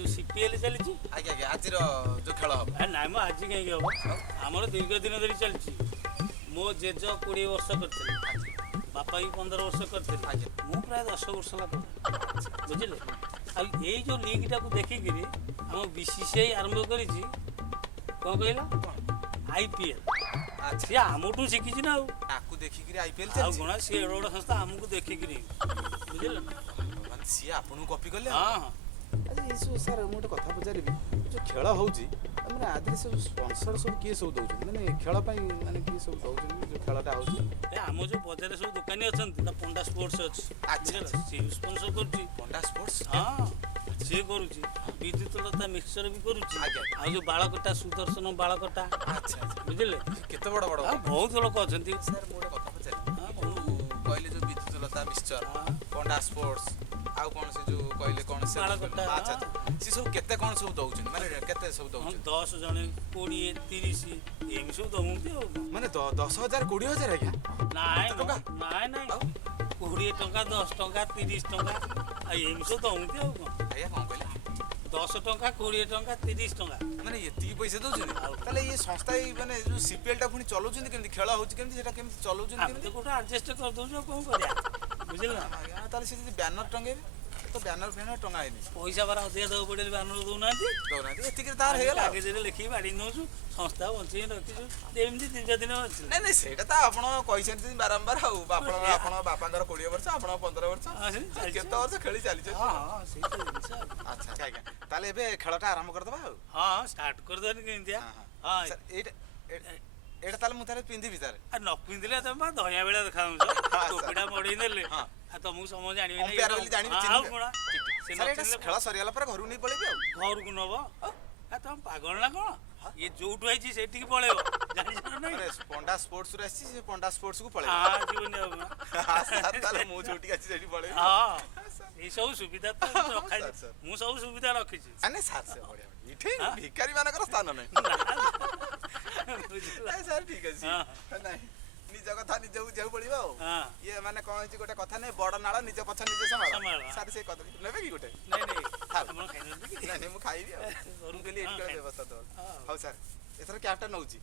जो सीपीएल चली आज्ञा आज्ञा आज जो खेल हम ना आज कहीं हम आमर दीर्घ दिन धरी चलती मो जेज 20 वर्ष करते बापा भी 15 वर्ष करते मु प्राय 10 वर्ष लगा बुझे आई जो लीग टाक देखिक आम बीसीसीआई आरंभ कर कौन कहला आईपीएल सी आमठू शिखी ना देखिक आईपीएल गुणा सी एड गोटे संस्था आमको देखिक बुझे सी आपन कॉपी कले हाँ अच्छा सर मुझे कथा पचारि जो खेल होची मैंने आदि सब स्पॉन्सर सब किए सब दउछ माने खेल पई माने किए सब दउछ जो खेलटा होची ए आम जो बाजार सब दुकानी अछन पंडा स्पोर्ट्स अछि अच्छा सी स्पॉन्सर करछि पंडा स्पोर्ट्स हां से करूछि विद्युतलता मिक्सचर भी करूछि आ जो बाळकटा सुदर्शन बाळकटा अच्छा बुझिले केते बड़ बड़ बहुत लोक अछंती सर मोटे कथा पचारि हां कहले जो विद्युतलता मिक्सचर पंडा स्पोर्ट्स आउ कोन से जो कहले कोन से बाळकटा अच्छा सी सब केते कोन सब दउछ माने केते सब दउछ 10 जने 20 30 एम सब दउंती माने 10,000 20,000 आज्ञा नाय नाय 20 टंका 10 टंका 30 टंका आ एम सब दउंती आ आज्ञा कोन कहले 10 टंका 20 टंका 30 टंका माने एती पैसा दउछ ताले ये संस्था माने जो सीपीएल टा पुनी चलौछन केमति खेला होछ केमति सेटा केमति चलौछन केमति कोटा एडजस्ट कर दउछ कोन करिया बुझिल ना ताले से बैनर टंगे तो बैनर फेनर टंगा आइनी पैसा बारा अधिक दो पड़े बैनर दउनाती एतिक तार हेला आगे जे लिखि बाडी नोछु संस्था बंची रखिछु एमति 3 दिन अछि नै नै सेटा ता आपण कहिसेन बारंबार आउ आपण बापांकर 20 वर्ष आपण 15 वर्ष केते वर्ष खेली चली छ हां हां सेही तो जिंस अच्छा आज्ञा ताले एबे खेलटा आरंभ कर दबा हां स्टार्ट कर देन केनतिया हां एटा ताले मुथारे पिंदी भितर आ न पिंदिले तम दहिया बेला देखाउ टोपीडा मडी नेले आ तुमको समझ जानि नै अंपायर बोली जानि चिन्ह कोना से खेल सरियाला पर घरु नै पळेबी आ घर को नबो आ तुम पागल ना कोन ये जोटु आइछि सेठी की पळेबो जानि छ नै अरे पंडा स्पोर्ट्स रे आछि से पंडा स्पोर्ट्स को पळेबो हां जीवन अब सर ताले मु जोटी आछि सेठी पळेबी हां ए सब सुविधा तो रखाइ मु सब सुविधा रखि छी अने सर से बढ़िया इठे भिखारी मानकर स्थान नै बुझिला सर ठीक अछि नै निज कथा निज बुझाउ पड़िबो ये माने कोन अछि गोटे कथा नै बड़ नाळ निज पछ निज संभाल सर से कथा नेबे की गोटे नै नै हम खाइ नै नै मु खाइबी और के लिए एट व्यवस्था दो हां सर एथर कैप्टन होउची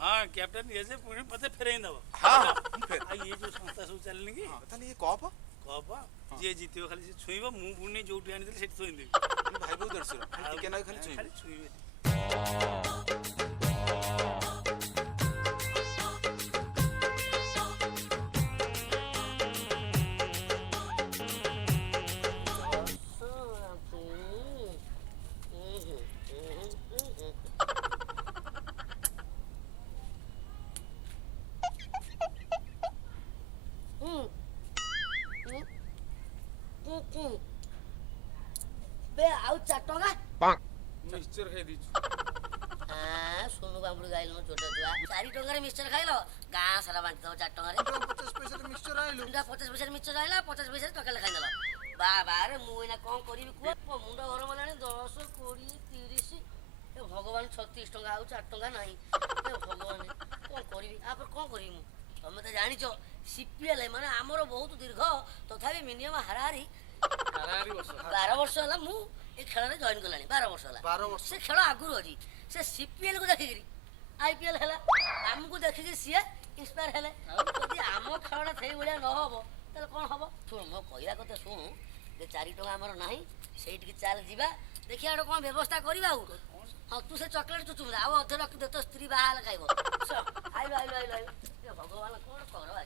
हां कैप्टन ये से पूरी पते फेरेई दबो हां फेर आ ये जो संस्था सब चलनी की हां ताले ये कप जे जीतियो खाली से छुइबो मु पुनी जोटी आनि देले सेठी थोइ देबी भाई बहु दर्शर टिके ना खाली छुइबे बे आउ 4 टका मिक्सचर खाइ दिछु हां सोनू बाबू गाइल न छोटा जुआ 4 टका रे मिक्सचर खाइलो गां सारा बांट दो 4 टका रे 50 पैसा रे मिक्सचर आइलो 50 पैसा रे मिक्सचर आइला 50 पैसा टका ले खाइनलो बा रे मु एना कोन करिवि को मुंडा घर मलानी 10 20 30 ए भगवान 36 टका आउ 4 टका नाही ए भगवान कोन करिवि आ पर कोन करिवि मु तमे त जानिचो सीपीएल माने हमरो बहुत दीर्घ तथापि मिनिमम हाराहारी 12 वर्ष होला मु ए खेल रे जॉइन करलानी 12 वर्ष होला 12 वर्ष से खेल आगुर अछि से सीपीएल को देखिगिरी आईपीएल हला हमको देखिगिरी सिए इंस्पायर हले यदि आम खेलटा थई बलिया न होबो तले कोन होबो सुन मो कहिला कते सुन जे 4 टका हमर नाही सेठी के चाल जीवा देखिया एडो कोन व्यवस्था करबा हां तू से चॉकलेट चुचुम आ अधे रख दे तो स्त्री बाहाल खाइबो आइलो ए भगवान कोन करबा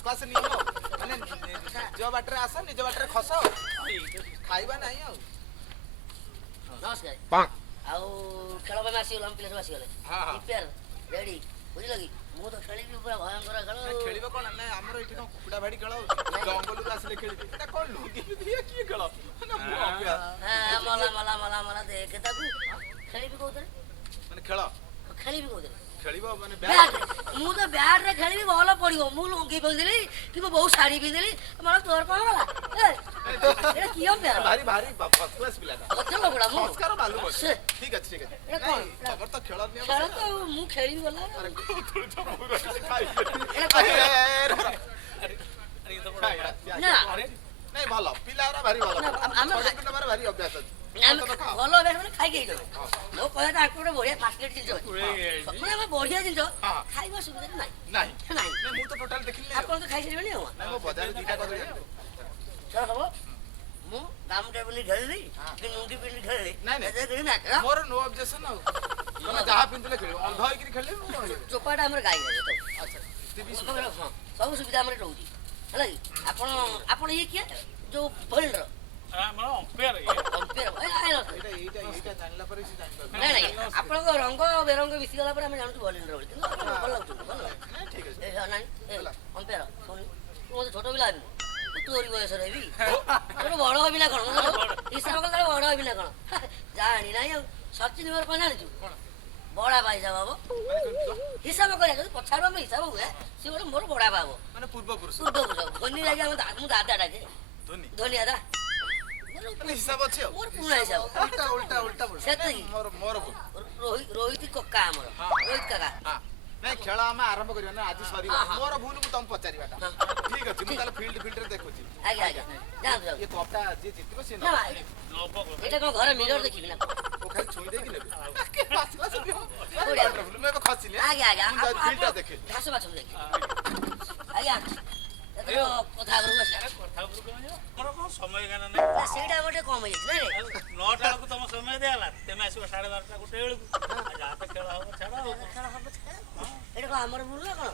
क्लास नियम माने निज बाटरे आस निज बाटरे खस खाइबा नाही आ नमस्कार आउ खेल पे आसी गलो हम प्लेस आसी गले प्रिपेयर रेडी बुझिल कि मु तो खेली पूरा भयंकर खेल खेलिबो कोन ना हमर इठी कुकुडा भाडी खेल जंगल रे आसले खेलिबे एटा कोन लुकी दिया की खेल ना मु अपिया हां मला देख ताकू खेलिबी कोतरे माने खेल खेलिबी कोतरे ଖେଳିବ ମାନେ ବ୍ୟାଟ୍ ମୁଁ ତ ବ୍ୟାଟ୍ରେ ଖେଳିବି ଭଲ ପଡ଼ିବ ମୁଁ ଲୁଙ୍ଗି ପିନ୍ଧିଲି କି ମୋ ବୋଉ ଶାଢ଼ୀ ପିନ୍ଧିଲି ମୋର ତୋର କ'ଣ ଗଲା ଏଇଟା କି ଅମ୍ପେୟାର ଭାରି ଭାରି ଫାର୍ଷ୍ଟ କ୍ଲାସ୍ ପିଲାଟା ଅଛ ଲୋକଟା ମୁଁ ସଂସ୍କାର ମାଲୁମ ଅଛି ସେ ଠିକ ଅଛି ଏଇଟା ନାଇଁ, କ'ଣ ତମର ତ ଖେଳ ନିୟମ ଖେଳ ତ ମୁଁ ଖେଳିବି ଗଲା ଆରେ କୋଉଥିରୁ ତ ମୁଁ ରଖିଛି ଖାଇବି। ଏଇଟା କ'ଣ? ଆରେ ଇଏ ତ ବଡ଼ ଖାଇବା, ନା ନାଇଁ ଭଲ ପିଲାଗୁରା ଭାରି ଭଲ ଆମେ ଛୋଟ ଭାରି ଅଭ୍ୟାସ ଅଛି ଆମେ ଭଲ ଅଭ୍ୟାସ ମାନେ ଖାଇକି ହେଇଯିବ ମୋ କହିବା ତାଙ୍କୁ ଗୋଟେ ବଢ଼ିଆ ଫାସିଲିଟି ଜିନିଷ ଅଛି ମାନେ ଆମେ ବଢ଼ିଆ ଜିନିଷ ଖାଇବା ସୁବିଧା ନାହିଁ ନାହିଁ ନାହିଁ ନାଇଁ, ମୁଁ ତ ଟୋଟାଲ ଦେଖିଲି ଆପଣ ତ ଖାଇସାରିବେଣି ଆଉ ନାଇଁ ମୁଁ ବଜାରରେ ଦିଟା କରିଦେବି ଚଳ ହବ ମୁଁ ଗାମୁଟା ପିନ୍ଧି ଖେଳିଲି କି ଲୁଙ୍ଗି ପିନ୍ଧି ଖେଳିଲି ନାଇଁ, ନାଇଁ। ଏତେ ଖେଳି ନା ମୋର ନୋ ଅବଜେକ୍ସନ ଆଉ ତମେ ଯାହା ପିନ୍ଧିଲେ ଖେଳିବ ଅନ୍ଧ ହେଇକିରି ଖେଳିଲେ ମୁଁ କଣ କରିବି? ଚୋପାଟା ଆମର ଗାଈ ଅଛି ଆଚ୍ଛା ଟିଭି ସବୁ ସୁବିଧା ଆମର ରହୁଛି ହେଲା କି ଆପଣ ଆପଣ ଇଏ କିଏ ଯୋଉ ଭଲିଣ୍ଡର ଆମର ଅମ୍ପେୟାର ଅମ୍ପେୟାର ଏଇଟା ଜାଣିଲା ପରେ ସେ ଜାଣିପାରିବ ନାଇଁ ନାଇଁ ଆପଣଙ୍କ ରଙ୍ଗ ବେରଙ୍ଗ ମିଶିଗଲା ପରେ ଆମେ ଜାଣୁଛୁ ଭଲିଣ୍ଡର ବୋଲି କିନ୍ତୁ ଆପଣ ଭଲ ଲାଗୁଛନ୍ତି ଭଲ ଲାଗୁଛି ନାଇଁ ଠିକ ଅଛି ଏ ନାଇଁ ଅମ୍ପେୟାର ଶୁଣି ତୁ ମୋତେ ଛୋଟ ପିଲା ହେବି ତୋରି ବୟସରେ ହେବି ତୋର ବଡ଼ ହେବି ନା କ'ଣ ହିସାବ କଲେ ତାର ବଡ଼ ହେବି ନା କ'ଣ ଜାଣି ନାହିଁ ଆଉ ସଚିନ ମୋର କ'ଣ ଜାଣିଛୁ ବଡ଼ା ପା ହିସାବ ହବ ହିସାବ କରିବା ଯଦି ପଛାଡ଼ୁ ଆମେ ହିସାବ ହୁଏ ସିଏ ଗୋଟେ ମୋର ବଡ଼ା ପା ହବ ମାନେ ପୂର୍ବପୁରୁଷ ପୂର୍ବପୁରୁଷ ଧୋନି ଲାଗି ମୁଁ ଦାଦା ଡାକେ ଧୋନି ଧୋନି ଦାଦା ମାନେ ହିସାବ ଅଛି ଆଉ ମୋର ପୁରୁଣା ହିସାବ ଉଲ୍ଟା ଉଲ୍ଟା ଉଲ୍ଟା ଭୁଲ। ସେତିକି ମୋର ଭୁଲ ରୋହିତ କକା ଆମର ରୋହିତ କାକା ହଁ ନାଇଁ ଖେଳ ଆମେ ଆରମ୍ଭ କରିବା ନା ଆଜି ସରିବ ମୋର ଭୁଲ ମୁଁ ତମକୁ ପଚାରିବାଟା ଠିକ ଅଛି ମୁଁ ତାହେଲେ ଫିଲ୍ଡରେ ଦେଖୁଛି ଆଜ୍ଞା ଆଜ୍ଞା ଯାଆନ୍ତୁ ଯାଆନ୍ତୁ ଇଏ କପଟା ଯିଏ ଜିତିବ ସିଏ ନା ନବ। ଏଇଟା କ'ଣ ଘରେ ମିରର ଦେଖିବି ନା ଓ ଖାଲି ଛୁଇଁ ଦେଇକି ନେବେ ବଢ଼ିଆ। ମୁଁ ଏବେ ଖସିଲି ଆଜ୍ଞା ଆଜ୍ଞା ମୁଁ ଯାଉଛି ଫିଲ୍ଡଟା ଦେଖେ ଘାସ ବାଛନ୍ତୁ ଦେଖି ଆଜ୍ଞା ଏଥର କଥା ଆଗରୁ ଆସିଲା କଥା ଉପରକୁ କଣ ଯିବ? ମୋର କ'ଣ ସମୟ ଜ୍ଞାନ ନାହିଁ ନା, ସେଇଟା ଆମର ଟିକେ କମ ହେଇଯାଇଛି ନାଇଁ ଆଉ 9ଟା ବେଳକୁ ତମ ସମୟ ଦିଆହେଲା ତେମେ ଆସିବ 12:30 ଗୋଟେ ବେଳକୁ ଆଉ ଯାହା ତ ଖେଳ ହବ ଛାଡ଼ ଆଉ ଖେଳ ହବ ଏଇଟା କ'ଣ ଆମର ଭୁଲ ନା କ'ଣ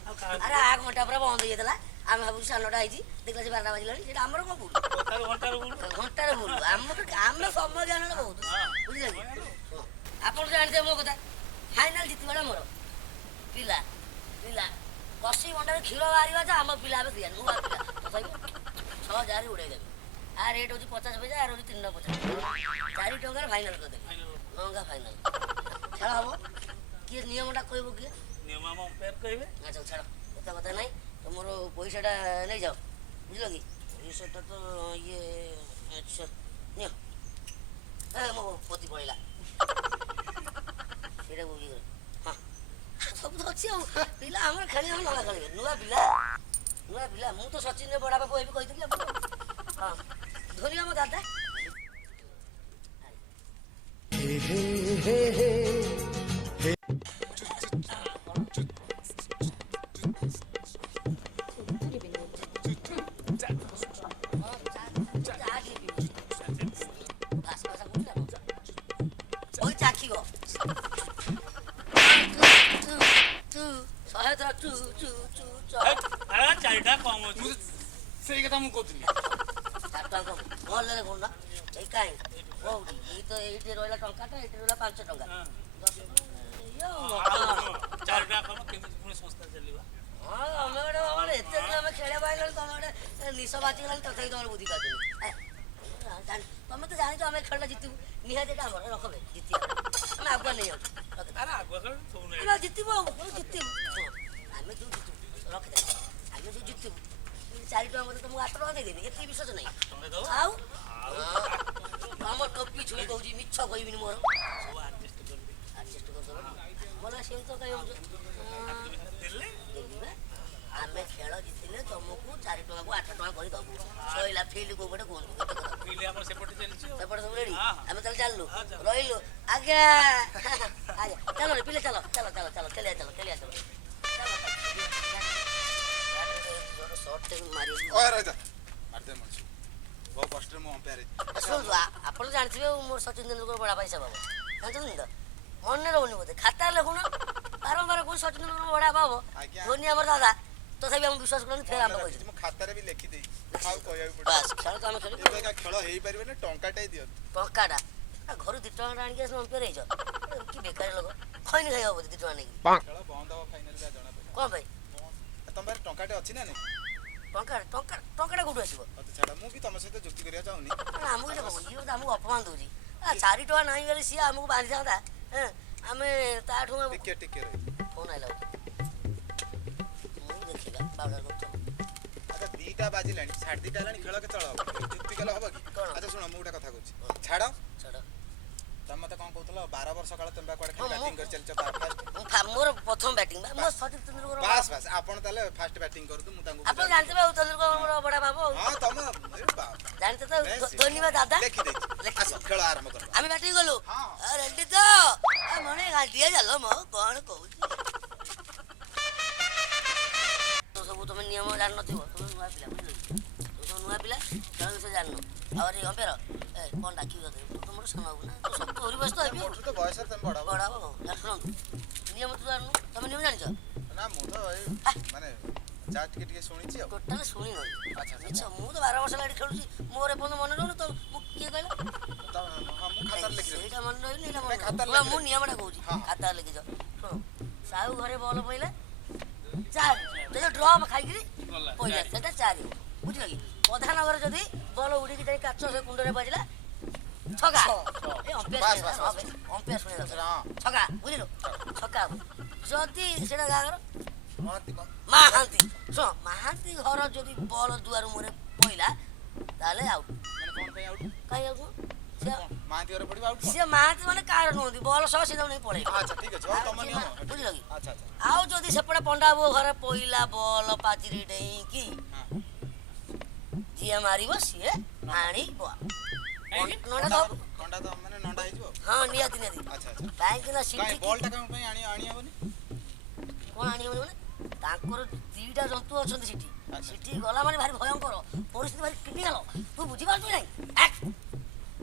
ଆରେ ଆ ଘଣ୍ଟା ପୁରା ବନ୍ଦ ହେଇଯାଇଥିଲା ଆମେ ଭାବୁଛୁ 9ଟା ହେଇଛି ଦେଖିଲା ସେ 12ଟା ବାଜିଲାଣି ସେଇଟା ଆମର କ'ଣ ଭୁଲ ତାର ଘଣ୍ଟାରୁ ବୁଲୁ ଘଣ୍ଟାରେ ଭୁଲ ଆମେ ସମୟ ଜ୍ଞାନ ବହୁତ ବୁଝିଲେ କି ଆପଣ ତ ଜାଣିଥିବେ ମୋ କଥା ଫାଇନାଲ ଜିତିବାଟା ମୋର ପିଲା ପିଲା 80 ଘଣ୍ଟାରେ କ୍ଷୀର ବାହାରିବା ଯେ ଆମ ପିଲା ଏବେ ଦିଆ ନୂଆ ପିଲା ତଥାପି 6,000 ଉଡ଼େଇ ଦେବେ ଆ ରେଟ୍ ହେଉଛି 50 ପଇସା ଆର ହେଉଛି 350 4 ଟଙ୍କାରେ ଫାଇନାଲ କରିଦେବି ମହଙ୍ଗା ଫାଇନାଲ ଖେଳ ହବ କିଏ ନିୟମଟା କହିବ କିଏ ନିୟମ ଆମ ଅମ୍ପେୟାର କହିବେ ଆଚ୍ଛା ଛାଡ଼ ଏତେ କଥା ନାହିଁ ତମର ପଇସାଟା ନେଇଯାଅ ବୁଝିଲ କି ପଇସାଟା ତ ଇଏ ଆଚ୍ଛା ନିଅ ଏ ମୋ ପତି ପଳେଇଲା ସେଇଟାକୁ ଇଏ କର ହଁ ସବୁ ତ ଅଛି ଆଉ ପିଲା ଆମର ଖେଳି ଆମେ ନୂଆ ଖେଳିବେ ନୂଆ ପିଲା ମୁଁ ତ ସଚିନରେ ବଡ଼ା ବାପୁ ହେବି କହିଥିଲି ଆପଣ ହଁ ଧୋନି ଆମ ଦାଦା ଚାରିଟା କମ ଅଛି ସେଇ କଥା ମୁଁ କହୁଥିଲି ଭଲରେ କହୁନା ଏଇ କାହିଁ କୋଉଠି ଏଇ ତ ଏଇଠି ରହିଲା ଟଙ୍କାଟା ଏଇଠି ରହିଲା 5 ଟଙ୍କା 4ଟା କମ କେମିତି ପୁଣି ସଂସ୍ଥା ଚାଲିବ ହଁ ଆମେ ଗୋଟେ ଏତେ ଦିନ ଆମେ ଖେଳିବା ପାଇଲାଣି ତମେ ଗୋଟେ ନିଶ ବାଜିଗଲାଣି ତଥାପି ତମର ବୁଦ୍ଧି କାଟୁନି ତମେ ତ ଜାଣିଛ ଆମେ ଖେଳଟା ଜିତିବୁ ନିହାତି ଏଇଟା ଆମର ରଖବେ ଜିତିବା ଆମେ ଆଗୁଆ ନେଇଯାଉଛୁ ଆରେ ଆଗୁଆ ଖେଳ ସବୁ ନାହିଁ ଆମେ ଜିତିବୁ ଆଉ ଜିତିବୁ ଆମେ ଯୋଉ ଜିତିବୁ ରଖିଦେବୁ ଆମେ ଯୋଉ ଜିତିବୁ 4 ଟଙ୍କା ମତେ ତମକୁ 8 ଟଙ୍କା ଦେଇଦେବି ଏତିକି ବିଶ୍ୱାସ ନାହିଁ ତମେ ଦବ ଆଉ ଆମ ଟୋପି ଛୁଇଁ କହୁଛି ମିଛ କହିବିନି ମୋର ସବୁ ଆଡଜଷ୍ଟ କରିବି ଆଡଜଷ୍ଟ କରିଦେବ ଭଲ ସେମିତି ତ କାହିଁ ହଉଛ ଦେଲେ ଦେବି ବା ଆମେ ଖେଳ ଜିତିଲେ ତମକୁ 4 ଟଙ୍କାକୁ 8 ଟଙ୍କା କରି ଦବୁ ସଇଲା ଫିଲ୍ଡ କୋଉ ପଟେ କୁହନ୍ତୁ ପିଲେ ଆମର ସେପଟେ ଚାଲିଛି ଆଉ ସେପଟେ ସବୁ ରେଡି ହଁ। ଆମେ ତାହେଲେ ଚାଲିଲୁ ହଁ, ଚାଲ। ରହିଲୁ ଆଜ୍ଞା ଆଜ୍ଞା ଚାଲ ରେ ପିଲେ ଚାଲ ଚାଲ ଚାଲ ଚାଲ ଖେଳିଆ ଚାଲ ଓଏ ରହିଥା ମାରଦେ ମଣିଷ ବହୁତ କଷ୍ଟରେ ମୁଁ ଅମ୍ପେୟାର ଶୁଣନ୍ତୁ ଆପଣ ଜାଣିଥିବେ ମୋର ସଚିନ ତେନ୍ଦୁଲକର ବଡ଼ା ପଇସା ପାବ ଜାଣିଛନ୍ତି ତ ମନେ ରହୁନି ବୋଧେ ଖାତାରେ ଲେଖୁନ ବାରମ୍ବାର କହୁଛି ସଚିନ ତେନ୍ଦୁଲକର ବଡ଼ା ପାବ ଆଜ୍ଞା। ଧୋନି ଆମର ଦାଦା ତଥାପି ଆମେ ବିଶ୍ୱାସ କରନ୍ତି ଫେର ଆମେ କହିଛୁ ମୁଁ ଖାତାରେ ବି ଲେଖିଦେଇଛି ଆଉ କହିବାକୁ ବାସ୍ ଖେଳ ତ ଆମେ ଖେଳିବୁ ପଡ଼ିବ ଖେଳ ହେଇପାରିବନି ଟଙ୍କାଟାই ଦିଅନ୍ତୁ ଟଙ୍କାଟା ଘରୁ 2 ଟଙ୍କା ଆଣିକି ଆସିଲେ ଅମ୍ପେୟାର ହେଇଛ କି ବେକାରୀ ଲୋକ ଖଇନି ଖାଇ ହବ ବୋଧେ 2 ଟଙ୍କା ନେଇକି ଖେଳ ବନ୍ଦ ହବ ଫାଇନାଲ ଯାହା ଜଣା ପଡ଼ିବ କ'ଣ ପାଇଁ ତମ ପାଖରେ ଟଙ୍କାଟେ ଅଛି ନା ନାଇଁ ଟଙ୍କାଟା କୋଉଠୁ ଆସିବ ମତେ ଛାଡ଼ ମୁଁ ବି ତମ ସହିତ ଯୁକ୍ତି କରିବା ଚାହୁଁନି ନା ଆମକୁ ଇଏ ବୋଧେ ଆମକୁ ଅପମାନ ଦଉଛି 4 ଟଙ୍କା ନାହିଁ ବୋଲି ସିଏ ଆମକୁ ବାନ୍ଧିଥାନ୍ତା ଆମେ ତାଠୁ ଟିକେ ଟିକେ ରହିବ फोन आइला ମୁଁ ଦେଖିବା ବାଉଡା କରୁଛ ଆଚ୍ଛା 2ଟା ବାଜିଲାଣି 2:30 ହେଲାଣି ଖେଳ କେତେବେଳେ ହବ ଯୁକ୍ତି କଲେ ହବ କି କଣ? ଆଚ୍ଛା ଶୁଣ ମୁଁ ଗୋଟେ କଥା କହୁଛି ଛାଡ଼ ଛାଡ଼ ତମେ ମତେ କଣ କହୁଥିଲ 12 ବର୍ଷ କାଳ ତମେ ବା କୁଆଡେ ହଁ, ବ୍ୟାଟିଂ କରି ଚାଲିଛ ଫାଷ୍ଟ ମୋର ପ୍ରଥମ ବ୍ୟାଟିଂ ବା ମୋ ସଚିନ ତେନ୍ଦୁଲକର ବାସ୍ ବାସ୍ ଆପଣ ତାହେଲେ ଫାଷ୍ଟ ବ୍ୟାଟିଂ କରନ୍ତୁ ମୁଁ ତାଙ୍କୁ ଆପଣ ଜାଣିଥିବେ ଆଉ ତେନ୍ଦୁଲକର ମୋର ବଡ ବାବୁ ହଁ ତମ ଜାଣିଛ ତ ଧନ୍ୟବାଦ ଦାଦା ଦେଖିଦେଇଛି ଆସ ଖେଳ ଆରମ୍ଭ କର ଆମେ ବ୍ୟାଟିଂ କଲୁ ହଁ। ରେଡି ତ ମନେ ଗାଣ୍ଟିଏ ଚାଲ ମୋ କଣ କହୁଛି ସବୁ ତମେ ନିୟମ ଜାଣିନଥିବ ତମେ ନୂଆ ପିଲା ବୁଝିଲ ତମେ ସବୁ ନୂଆ ପିଲା ଖେଳ ବିଷୟ ଜାଣିନ ଆଉ ରେ ଅମ୍ପେର ଏ କଣ ଡାକିବି ତତେ ମୁଁ ତମର ସାନ ବାବୁ ନା ତୁ ସବୁ ପରିବେଶ ହେବି ମୋଠୁ ତ ବୟସରେ ତମେ ବଡ ବଡ ବାବୁ ଶୁଣନ୍ତୁ ନିୟମ ତୁ ଜାଣିନୁ ତମେ ନିୟମ ଜାଣିଛ ନା ମୁଁ ତ ଏଇ ମାନେ ଯାହା ଟିକେ ଟିକେ ଶୁଣିଛି ଆଉ ଟୋଟାଲ ଶୁଣି ନହିଁ ଆଚ୍ଛା ମିଛ ମୁଁ ତ 12 ବର୍ଷ ହେଲା ଏଠି ଖେଳୁଛି ମୋର ଏପର୍ଯ୍ୟନ୍ତ ମନେ ରହୁନି ତ ମୁଁ କିଏ କହିଲ ହଁ ମୁଁ ଖାତାରେ ଲେଖି ସେଇଟା ମନେ ରହିନି ଏଇଟା ନାଇଁ, ମନେ ଖାତାରେ ରହିନି। ଲେଖି ମୁଁ ନିୟମଟା କହୁଛି ହଁ। ଖାତାରେ ଲେଖିଛ ଶୁଣ ସାହୁ ଘରେ ବଲ ପଇଲା 4 ଯଦି ଡ୍ରପ୍ ଖାଇକିରି ପଇଲା ସେଟା 4 ବୁଝିଲ କି ପ୍ରଧାନଗର ଯଦି ବଲ ଉଡ଼ିକି ଯାଇ କାଚ ସେ କୁଣ୍ଡରେ ବାଜିଲା ଛକା ଏ ବାସ୍, ବାସ୍, ବାସ୍। ଅମ୍ପିଆର ଶୁଣିଲା ହଁ ଛକା ବୁଝିଲୁ ଛକା ହବ ଯଦି ସେଟା କାହା ଘର ମହାନ୍ତି କଣ ମାହାନ୍ତି ଶୁଣ ମାହାନ୍ତି ଘର ଯଦି ବଲ ଦୁଆର ମୁହଁରେ ପଇଲା ତାହେଲେ ଆଉଟ୍ ମାନେ କଣ ପାଇଁ ଆଉଟ କାହିଁ ଆଉଟ୍ ମହାନ୍ତି ଘରେ ପଡିବ ଆଉଟ ସିଏ ମାହାନ୍ତି ମାନେ କାହାର ନୁହନ୍ତି ବଲ ସହ ସେ ନେଇ ପଳେଇବ ଆଚ୍ଛା ଠିକ ଅଛି ହଉ ତମ ନିୟମ ବୁଝିଲ କି ଆଚ୍ଛା ଆଚ୍ଛା ଆଉ ଯଦି ସେପଟେ ପଣ୍ଡା ବାବୁ ଘରେ ପଇଲା ବଲ ପାଚିରି ଡେଇଁକି ଯିଏ ମାରିବ ସିଏ ଆଣିବ ନଣ୍ଡା ତ କଣ୍ଡା ତ ମାନେ ନଣ୍ଡା ହେଇଯିବ ହଁ ନିହାତି ନିହାତି ଆଚ୍ଛା ଆଚ୍ଛା କାହିଁକି ନା କାଇଁ ସିଠି ବଲଟା କଣ ପାଇଁ ଆଣି ହବନି କଣ ଆଣିବନି ମାନେ ତାଙ୍କର 2ଟା ଜନ୍ତୁ ଅଛନ୍ତି ସେଠି ଆଚ୍ଛା। ସେଠି ଗଲା ମାନେ ଭାରି ଭୟଙ୍କର ପରିସ୍ଥିତି ଭାରି କ୍ରିଟିକାଲ ତୁ ବୁଝିପାରୁଛୁ ନାଇଁ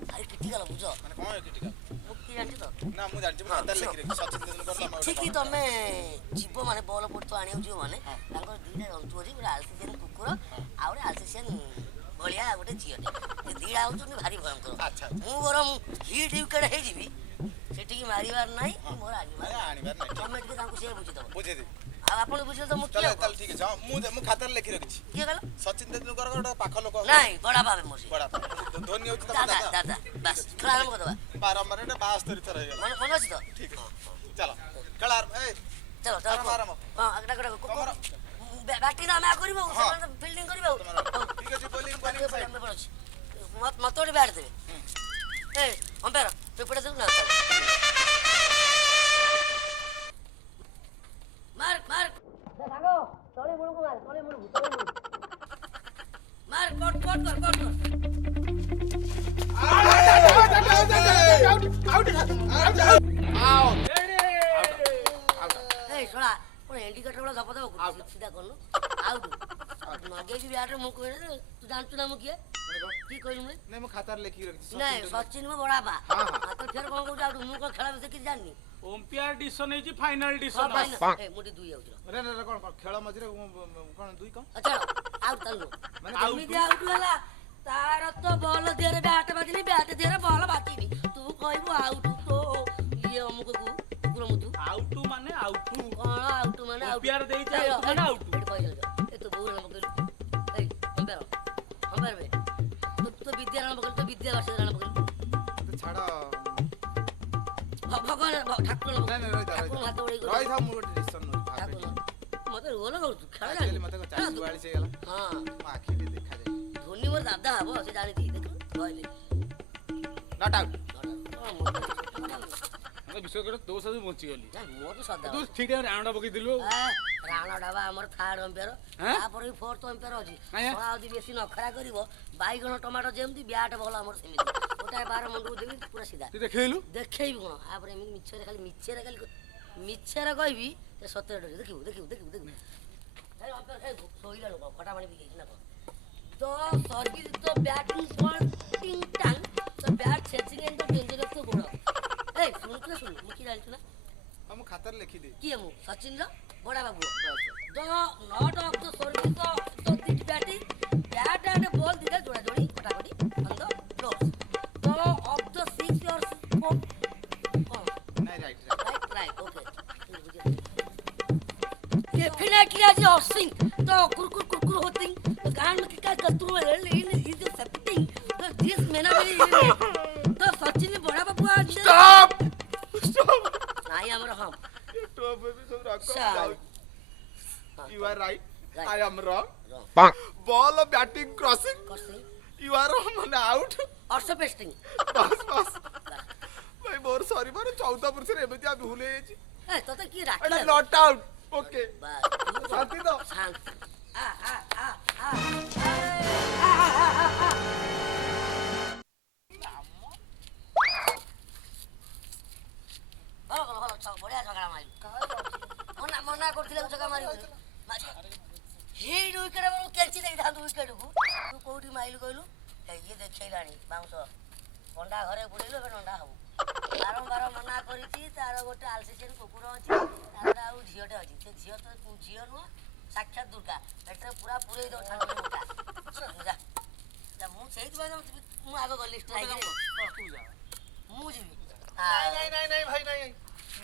ଭାରି କ୍ରିଟିକାଲ ବୁଝ ମାନେ କଣ ଏଠି ଟିକେ ମୁଁ କି ଜାଣିଛୁ ତ ନା ମୁଁ ଜାଣିଛି ମୁଁ ଖାତାରେ ଲେଖି ରଖି ସଚିନ ତେନ୍ଦୁଲକର ତମେ ଗୋଟେ ସେଠିକି ତମେ ଯିବ ମାନେ ବଲ ପଡୁଥିବ ଆଣିବାକୁ ଯିବ ମାନେ ହଁ। ତାଙ୍କର 2ଟା ଜନ୍ତୁ ଅଛି ଗୋଟେ ଆଲସିସିଆନ କୁକୁର ଆଉ ଗୋଟେ ଆଲସିସିଆନ ଭଳିଆ ଗୋଟେ ଝିଅଟେ ଏ 2ଟା ହଉଛନ୍ତି ଭାରି ଭୟଙ୍କର ଆଚ୍ଛା ମୁଁ ବରଂ ହିଟ୍ ୱିକେଟ୍ ହେଇଯିବି ସେଠିକି ମାରିବାର ନାହିଁ ମୋର ଆଣିବାର ନାଇଁ ଆଣିବାର ନାହିଁ ତମେ ଟିକେ ତାଙ୍କୁ ସିଏ ବୁଝିଦବ ବୁଝେଇଦେବି ଆଉ ଆପଣ ବୁଝିଲେ ତ ମୁଁ କିଏ ତାହେଲେ ହବ? ତାହେଲେ ଠିକ ଅଛି ହଁ ମୁଁ ଖାତାରେ ଲେଖି ରଖିଛି କିଏ କହିଲ ସଚିନ ତେନ୍ଦୁଲକର ଗୋଟେ ପାଖ ଲୋକ ନାଇଁ ବଡ ବାବା ମୋର ସିଏ ବଡ ଧୋନି ହଉଛି ତମ ଦାଦା ଦାଦା ଦାଦା ବାସ୍ ଖେଳ ଆରମ୍ଭ କରିଦବା ବାରମ୍ବାର ଏଟା 72 ଥର ହେଇଗଲା ମନେ ଅଛି ତ ଠିକ ଅଛି ଚାଲ ଖେଳ ଆରମ୍ଭ ଏଇ ଚାଲ ଆରମ୍ଭ ଆରମ୍ଭ ହଁ ଏଟା ତମର ବ୍ୟାଟିଂ ଆମେ କରିବୁ ହଁ। ସେମାନେ ଫିଲ୍ଡିଂ କରିବେ ଆଉ ତମର ଠିକ ଅଛି ବୋଲିଂ ବୋଲିଂ ସାଇଡ ମତେ ଗୋଟେ ବ୍ୟାଟ୍ ଦେବେ ଏ ଅମ୍ପାୟାର ପେପଟା ଦେବୁ ନା ମାର୍କ ମାର୍କ ସାଙ୍ଗ ତଳେ ମୁଳକୁ ମାର ତଳେ ମୁଳକୁ ମାର କଟ କଟ କର କଟ କର এই শোনা কোন ইন্ডিকেটর গুলো ধপ ধপ করছিস সিধা করলো আউট নগেজি ব্যাটরে মু কই তু জানতু না মু কিয়ে কি কইলু মে ନାଇଁ ମୁଁ ଖାତାରେ ଲେଖିକି ରଖିଛି নাই সচিন মো বড়া বা হ্যাঁ, হ্যাঁ। তো ফের কোন কোন আউট মু কোন খেলা বিষয় কিছু জানি ଓମ୍ପିଆର ଡିସିସନ ହେଇଛି ଫାଇନାଲ সব ଡିସିସନ ভাই না এই মুটি দুই আউট ରେ ରେ କଣ ଖେଳ ମଝିରେ କଣ ଦୁଇ କଣ আচ্ছা আউট তালু মানে মানে এমিতি আউট হলা তার তো বল দিরে ব্যাট বাজিনি ব্যাট দিরে বল বাজিনি তু কইবো আউট তো ইয়ে অমুকু কুকুর মুতু ଆଉଟୁ ମାନେ ଆଉଟୁ କଣ ଆଉଟ ମାନେ ଆଉଟ ଓମ୍ପିଆର ଦେଇଛି ଆଉଟୁ ମାନେ ଆଉଟୁ ଏଠି କହିଲ ଏ ତ ବହୁ ରାଣ ପକେଇଲୁ ଏଇ ଅମ୍ପାୟାର ବେ ତ ବିଦ୍ୟା ରାଣ ପକେଇଲୁ ତ ବିଦ୍ୟା ବାସ ରାଣ ପକେଇଲୁ ଛାଡ଼ ଭଗବାନ ଠାକୁର ନାଇଁ ନାଇଁ ରହିଥା ଠାକୁର ହାତ ଉଡେଇ ରହିଥା ମୁଁ ଗୋଟେ ଡିସିସନ ନଉଛି ଠାକୁର ମତେ ରୋଲ କରୁଛୁ ଖେଳ ଆଜିକାଲି ମତେ 40 42 ହେଇଗଲା ହଁ ମୋ ଆଖି ବି ଦେଖାଯାଏ ଧୋନି ମୋର ଦାଦା ହବ ସେ ଜାଣିଛି ଦେଖ କହିଲେ ନଟ୍ ଆଉଟ୍ ବିଶ୍ୱାସ କର ତୋ ସହିତ ବଞ୍ଚିଗଲି ମୋର ତ ସଦା ତୁ ଠିକ ଟାଇମରେ ରାଣଟା ପକେଇଥିଲୁ ରାଣ ଡାବା ଆମର ଥାର୍ଡ ଅମ୍ପାୟାର ଆଁ? ତାପରେ ବି ଫୋର୍ଥ ଅମ୍ପାୟାର ଅଛି ଆଜ୍ଞା। ଶଳା ଯଦି ବେଶୀ ନଖରା କରିବ ବାଇଗଣ ଟମାଟୋ ଯେମିତି ବ୍ୟାଟ୍ ଭଲ ଆମର ସେମିତି ଗୋଟାଏ ବାର ମୁଣ୍ଡକୁ ଦେବି ପୁରା ସିଧା ତୁ ଦେଖେଇଲୁ ଦେଖେଇବି କଣ ତାପରେ ଏମିତି ମିଛରେ କହିବି ସେ ସତରେ ଡରିବ ଦେଖିବୁ ଦେଖିବୁ ଦେଖିବୁ ଦେଖିବୁ ଶୋଇଲା ଲୋକ ଖଟା ପାଣି ପିଇଛି ନା କଣ ତ ସର୍ଭିସ ତ ବ୍ୟାଟିଂ ପଏଣ୍ଟିଂ ଟାଇମ୍ ତ ବ୍ୟାଟ୍ ସେଚିଂ ଏଣ୍ଡ ଡେଞ୍ଜରସ୍ ତ ଗୋଡ଼ এই শুনছু না শুনু মুখি জানিছু না ହଁ ମୁଁ ଖାତାରେ ଲେଖିଦେବି কি মু সচিন র বড়া বাবু the not of the service the দিট ব্যাটিং ব্যাট এন্ড বল দিলে জোড়া জোড়ি কটাকটি on the close the off the 6 years four ନାଇଁ right right right okay definitely आज हॉसिंग तो कुरकुर कुरकुर होती तो कान में क्या करतू है इन इज सपिटिंग तो दिस मेना मेरी तो सचिन बड़ा बाबू आज स्टॉप नहीं हमर हम baby, so rock Sorry. You are right. Right. I am wrong. Wrong. Ball batting crossing. Crossing. You are on out. Also pasting. बस भाई मोर सॉरी मोर 14 वर्ष रे एमती आ भूल हेछि ए तते की एटा राखला नॉट आउट ओके बस शांति दो शांत आ आ आ आ आ হলো হলো চল বড়িয়া ঝগড়া মারি মনা মনা করছিলে ঝগড়া মারি হেই উইকেট বল ক্যাচ দেই ধান উইকেট কু তু কোউটি মাইল কইলু এই দেখেইলানি বাউন্স পন্ডা ঘরে বুড়িলো ଏବେ ନଣ୍ଡା ହବୁ ବାରମ୍ବାର ମନା କରିଛି ତାର ଗୋଟେ ଆଲସିସିଆନ କୁକୁର ଅଛି ତାର ଆଉ ଝିଅଟେ ଅଛି ସେ ଝିଅ ତ ଝିଅ ନୁହଁ ସାକ୍ଷାତ ଦୁର୍ଗା ପେଟରେ ପୁରା ପୁରେଇ ଦଉ ଠାକୁର ଯା ଯା ମୁଁ ସେଇଥିପାଇଁ ମୁଁ ଆଗ ଗଲି ଷ୍ଟ୍ରାଇକରେ ମୁଁ ଯିବି नहीं भाई नहीं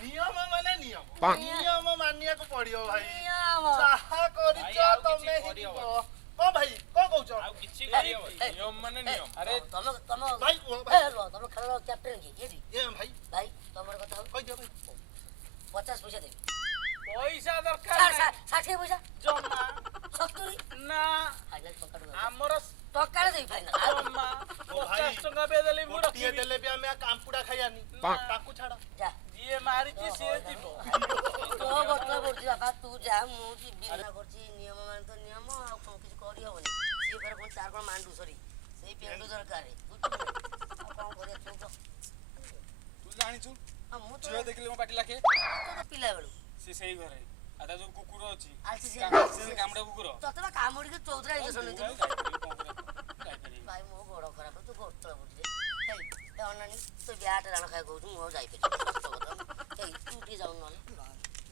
नियम माने नियम नियम मानिया को पड़ियो भाई ନିୟମ। चाहा करिचो तमे ही को भाई को कहउचो ଆଉ କିଛି କରିହବନି ନିୟମ ମାନେ ନିୟମ ଆରେ ତମ ତମ भाई ओ ଏ भाई ରୁହ, ତମ ଖେଳର କ୍ୟାପ୍ଟେନ କିଏ କିଏ ଜି? ये भाई ଭାଇ ତମର କଥା ହଉ कह दियो भाई 50 ପଇସା ଦେବି ପଇସା ଦରକାର 60 ପଇସା ଜମା 70 ନା ଫାଇନାଲ ଟଙ୍କା ଆମର ଟଙ୍କାରେ ଦେବି ଫାଇନାଲ ଜମା ଓ ଭାଇ, 50 ଟଙ୍କା ବେ ଦେଲି ମୁଁ गोटिए ରଖିବି देले भी हमें कामपुड़ा खाइयानी ना। ताकू छाड़ा ଯା ଯିଏ ମାରିଛି ସିଏ ଯିବ ତୋ କଥା କରୁଛି ବାପା ତୁ ଯା ମୁଁ ଯିବି ନା କରୁଛି ନିୟମ ମାନେ ତ ନିୟମ ଆଉ କଣ କିଛି କରି ହବନି ସିଏ ଫେରେ କଣ ଚାର କଣ ମାଣ୍ଡୁ ସରି ସେଇ ପେଣ୍ଡୁ ଦରକାର ବୁଝୁଛୁ ଆଉ କଣ କରିବା ତୁ ତ तू जानिछु ଆଉ ମୁଁ ତ ଝିଅ ଦେଖିଲେ ମୋ ପାଟି ଲାଖେ ପିଲା ବେଳୁ ସେ ସେଇ ଘରେ ଆଉ ତା ଯୋଉ କୁକୁର ଅଛି ଆଲସିସିଆନ କାମୁଡା କୁକୁର ତତେ ବା କାମୁଡ଼ିକି ଚୌଧୁରୀ ଇଞ୍ଜେକ୍ସନ ନେଇଥିଲୁ ଯାଇପାରିବି ଭାଇ ମୋ ଗୋଡ଼ ଖରାପ ତୁ ଗୋଡ଼ ତଳେ ବୁଝିଲେ ହେଇ ଏ ଅନାନି ତୁ ବ୍ୟାଟ ରାଣ ଖାଇ କହୁଛୁ ମୁଁ ଆଉ ଯାଇପାରିବି ସତ କଥା ହେଇ ତୁ ଟିକେ ଯାଉନୁ ନହେଲେ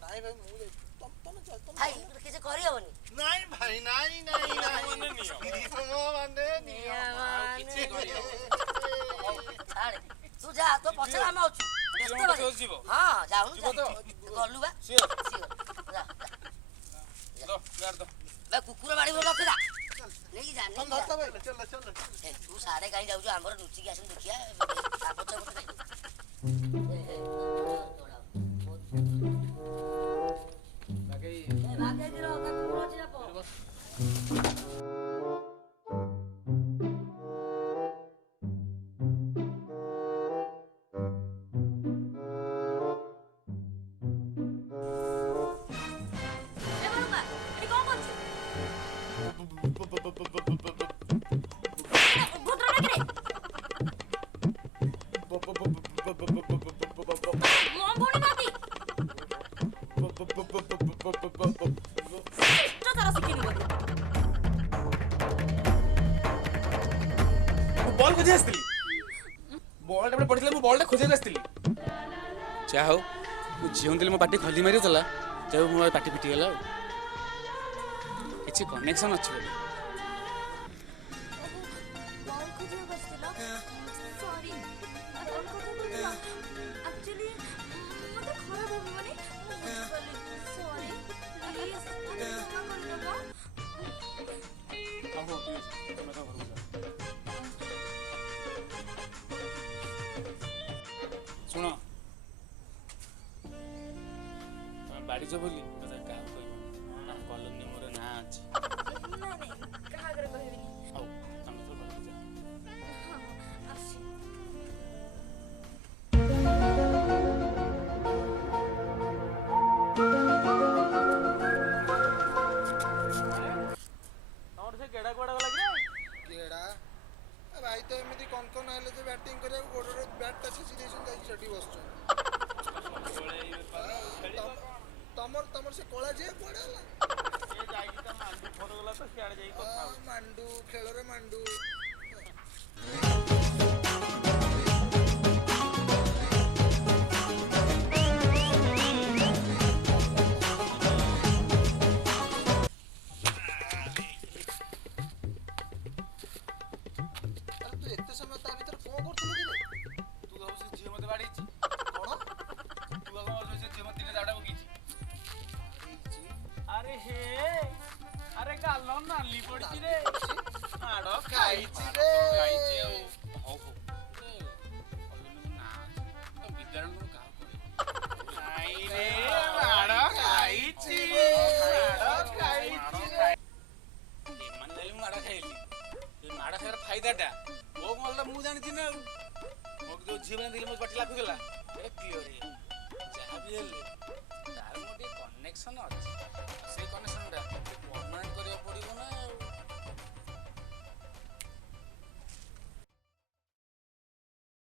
नहीं भाई मुझे तमे ଭାଇ କିଛି କରିହବନି नहीं भाई नहीं नहीं ମାନେ ନିୟମ नियम माने नियम କିଛି କରିହବ ଛାଡ଼େ ତୁ ଯା ତୋ ପଛରେ ଆମେ ଅଛୁ ବ୍ୟସ୍ତ କିଲୋମିଟର ହେନି। ଯିବ ହଁ ଯାଉନୁ ଯିବ ତ? ଗଲୁ ବା ସିଓର ସିଓର ଯା ଦ ଗାଡ ଦ ବା କୁକୁର ବାଡ଼ି ବୋଲ ରଖିଲା ନେଇକି ଯା हम ନେଇକି ଯା धरता भाई चल चल ଏ, ତୁ ସାଡ଼େ କାହିଁ ଯାଉଛୁ ଆମର ଲୁଚିକି ଆସିନି ଦେଖିଆ ତା ପଛ ପଟେ କାହିଁ ବାକି ଭାଗେଇ ଦିଅ କୁକୁର ଅଛି ନା ପో ଏ ବାବା ଏଠି କଣ କରୁଛୁ ଭଦ୍ରନାକରେ ମୋ ଭଉଣୀ ନାତି ତାର ଶିଖିନି ବୋଧେ ମୁଁ ବଲ୍ ଖୋଜି ଆସିଥିଲି ବଲ୍ ଟା ପଡ଼ିଥିଲା ମୁଁ ବଲ୍ ଟା ଖୋଜିବାକୁ ଆସିଥିଲି ଯାହା ହଉ ମୁଁ ଝିଅଥିଲି ମୋ ପାଟି ଖଲି ମାରିଥିଲା ତେବେ ମୋ ପାଟି ଫିଟିଗଲା ଆଉ କିଛି କନେକ୍ସନ୍ ଅଛି ବୋଲି ବଲ୍ ଖୋଜିବାକୁ ଆସିଥିଲ ସରି କଣ କଥା କହୁଥିଲ ଆକ୍ଚୁଆଲି ମୋତେ ଖରାପ ଭାବିବନି ମୁଁ ବୁଝିପାରିଲି ସରି ପ୍ଲିଜ୍ ମୋତେ କ୍ଷମା କରିଦେବ ହଉ ହଉ ଠିକ୍ ଅଛି ତମେ ତ ଘରକୁ ଯାଅ ଶୁଣ ତମେ ବାଡ଼ିଛ ବୋଲି କଥା କାହାକୁ କହିବ ଆମ କଲୋନୀ ମୋର ନାଁ ଅଛି ନାଇଁ ନାଇଁ କାହା ଆଗରେ କହିବିନି ହଉ ତମେ ତ ଘରକୁ ଯାଅ ହଁ ଆସୁଛି ତମର ସେ କେଡା କୁଆଡା ଗଲା କି केड़ा भाई तो एମିତି कौन कौन आले जे बैटिंग करे गोडरे बैट टा छेची देसन जाई सेठी बसछ तमर तमर से कोला जे कोडा होला ସେ ଯାଇକି ତା ମାଣ୍ଡୁ ଫୋନ ଗଲା ତ ସିଆଡେ ଯାଇକି କଥା ହଉ मांडू खेलो रे मांडू अरे तू एते समय ता भीतर कोन करथलु कि रे ତୁ ଭାବୁଛୁ ସେ ଝିଅ ମୋତେ ବାଡ଼େଇଛି कोन ତୁ ଭାବୁଛୁ ସେ ଝିଅ ମୋତେ ଦିନେ ଦାଡ଼ା ପକେଇଛି ଆରେ ହେ ଆରେ ଗାଲ ନାଲି ପଡିଛି ରେ ମାଡ ଖାଇଛି ରେ ଖାଇଛି ଆଉ ହଉ ହଉ କଲୋନୀକୁ ନାଁ ଅଛି ତ ବିଦ୍ୟାଳୟ କାହାକୁ କହିବି ନାଇଁ ରେ ମାଡ ମାଡ଼ ଖାଇବାର ଫାଇଦାଟା ମୋ ମଲା ମୁଁ ଜାଣିଛି ନା ଆଉ ମୋ ଯୋଉ ଝିଅ ମାନେ ଦେଖିଲେ ମୋ ପାଟି ଲାଗୁଥିଲା ଏ କ୍ଲିୟର ହେଇଗଲା ଯାହା ବି ହେଲେ ତାର ମୋର ଟିକେ କନେକ୍ସନ ଅଛି